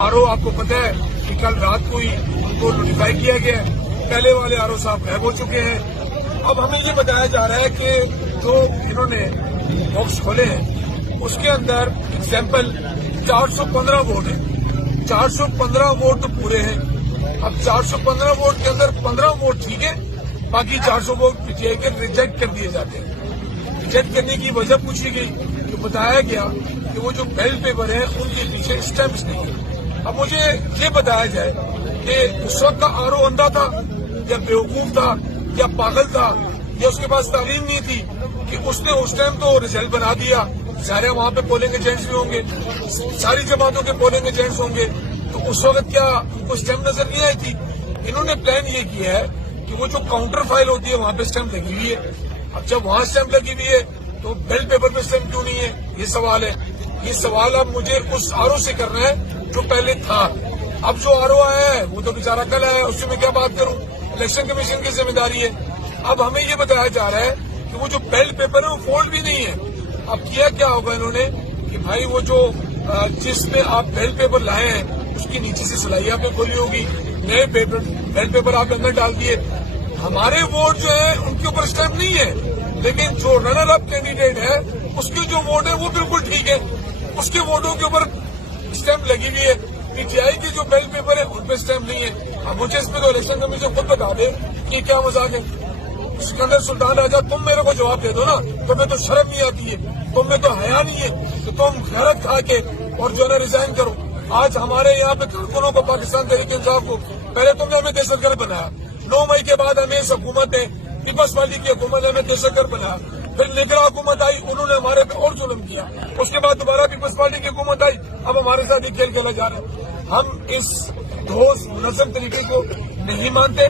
RO आपको पता है कि कल रात को ही उनको नोटिफाई किया गया है। पहले वाले आरओ साहब गायब हो चुके हैं। अब हमें ये बताया जा रहा है कि जो इन्होंने बॉक्स खोले हैं उसके अंदर एग्जाम्पल 415 वोट है। 415 वोट तो पूरे हैं। अब 415 वोट के अंदर 15 वोट ठीक है, बाकी 400 वोट पीटीआई के रिजेक्ट कर दिए जाते हैं। रिजेक्ट करने की वजह पूछी गई तो बताया गया कि वो जो बैलेट पेपर है उनके पीछे स्टैम्प्स नहीं है। अब मुझे ये बताया जाए कि उस वक्त का आरओ अंधा था या बेवकूफ था या पागल था या उसके पास तालीम नहीं थी कि उसने उस टाइम तो रिजल्ट बना दिया। सारे वहां पे पोलिंग एजेंट्स भी होंगे, सारी जमातों के पोलिंग एजेंट्स होंगे, तो उस वक्त क्या उनको स्टैम्प नजर नहीं आई थी? इन्होंने प्लान ये किया है कि वो जो काउंटर फाइल होती है वहां पे स्टैम्प लगी हुई है। अब जब वहां स्टैम्प लगी हुई है तो बैलेट पेपर पे स्टैम्प क्यों नहीं है? ये सवाल है। ये सवाल अब मुझे उस आरओ से करना है जो पहले था। अब जो आरओ आया है वो तो बेचारा कल आया है, उससे मैं क्या बात करूं? इलेक्शन कमीशन की जिम्मेदारी है। अब हमें ये बताया जा रहा है कि वो जो बैलेट पेपर है वो फोल्ड भी नहीं है। अब किया क्या होगा इन्होंने कि भाई वो जो जिसमें आप बैलेट पेपर लाए हैं उसकी नीचे से सिलाई आपने खोली होगी, नए बैलेट पेपर आप अंदर डाल दिए। हमारे वोट जो है उनके ऊपर स्टैम्प नहीं है, लेकिन जो रनर अप कैंडिडेट है उसके जो वोट है वो बिल्कुल ठीक है, उसके वोटों के ऊपर स्टैम्प लगी हुई है। पीटीआई के जो बैलेट पेपर है उन पर स्टैम्प नहीं है। अब मुझे इसमें तो इलेक्शन कमीशन खुद बता दे कि क्या मजाक है। सिकंदर सुल्तान राजा, तुम मेरे को जवाब दे दो ना। तुम्हें तो शर्म नहीं आती है, तुम्हें तो हया नहीं है, तो तुम गैरत खा के और जो है रिजाइन करो। आज हमारे यहाँ पे कारकुनों को, पाकिस्तान तहरीक इंसाफ को, पहले तुमने हमें दहशतगर्द बनाया, 9 मई के बाद हमें इस हुकूमत ने, पीपल्स पार्टी की हुकूमत ने हमें दहशतगर्द बनाया। फिर निगरान हुकूमत आई, उन्होंने हमारे पे और जुल्म किया। उसके बाद दोबारा पीपल्स पार्टी की हुकूमत आई, अब हमारे साथ ही खेल खेला जा रहा है। हम इस ठोस मुनज़्ज़म तरीके को नहीं मानते।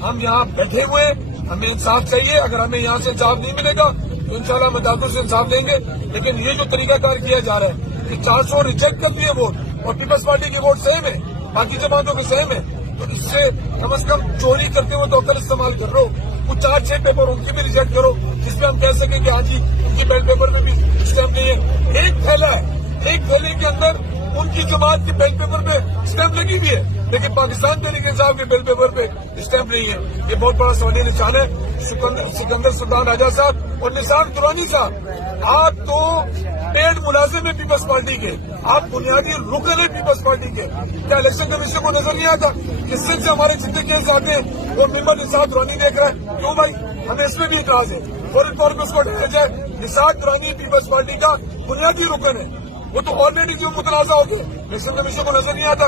हम यहाँ बैठे हुए हैं, हमें इंसाफ चाहिए। अगर हमें यहाँ से इंसाफ नहीं मिलेगा तो इंशाल्लाह हम अदालतों से इंसाफ देंगे। लेकिन ये जो तरीकाकार किया जा रहा है कि 400 रिजेक्ट कर दिए वोट और पीपल्स पार्टी की वोट सेम है, बाकी जमातों के सेम है, तो इससे कम से कम चोरी करते हुए तो अक्ल इस्तेमाल कर लो। कुछ 4-6 पेपर उनकी भी रिजेक्ट करो जिसमें हम कह सकें कि हाँ जी उनकी बैलेट पेपर में भी स्टैम्प नहीं है। एक थैला है, एक थैले के अंदर उनकी जमात के बैलेट पेपर पे स्टैम्प लगी हुई है, लेकिन पाकिस्तान तहरीक इंसाफ के बैलेट पेपर पे स्टैम्प नहीं है। ये बहुत बड़ा सवालिया निशान है। सिकंदर सुल्तान राजा साहब और निसार दुरानी साहब, आप तो पेड मुलाजिम है पीपल्स पार्टी के, आप बुनियादी रुकन है पीपल्स पार्टी के। क्या इलेक्शन कमीशन को नजर नहीं आता कि सिर्फ से हमारे जितने केस आते हैं वो मेंबर निसार दुरानी देख रहा है? क्यों भाई, हमें इसमें भी इतराज है। फौरन तौर पर उसको हटाया जाए। निसार दुरानी पीपल्स पार्टी का बुनियादी रुकन है, वो तो ऑलरेडी क्यों मुतनाजा हो गए? इलेक्शन कमीशन को नजर नहीं आता।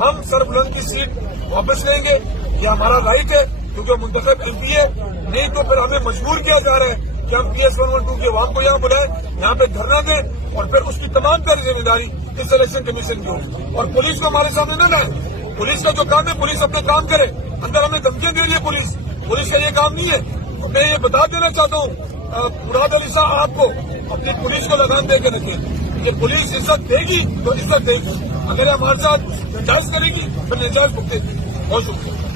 हम सरबुलंद की सीट वापस लेंगे, ये हमारा राइट है क्योंकि मुंतखब एमपी है। नहीं तो फिर हमें मजबूर किया जा रहा है कि हम PS 112 के अवाम को यहाँ बुलाएं, यहाँ पे धरना दें और फिर उसकी तमाम सारी जिम्मेदारी इस इलेक्शन कमीशन की हो। और पुलिस को हमारे सामने न लाए। पुलिस का जो काम है पुलिस अपने काम करे। अंदर हमें धमकियां दे रही है पुलिस का ये काम नहीं है। तो मैं ये बता देना चाहता हूँ मुराद अली साहब, आपको अपनी पुलिस को लगाम दे के रखें। ये पुलिस इज्जत देगी तो इज्जत देगी, अगर हमारे साथ जायज करेगी फिर निजायज भुगतेगी। बहुत शुक्रिया।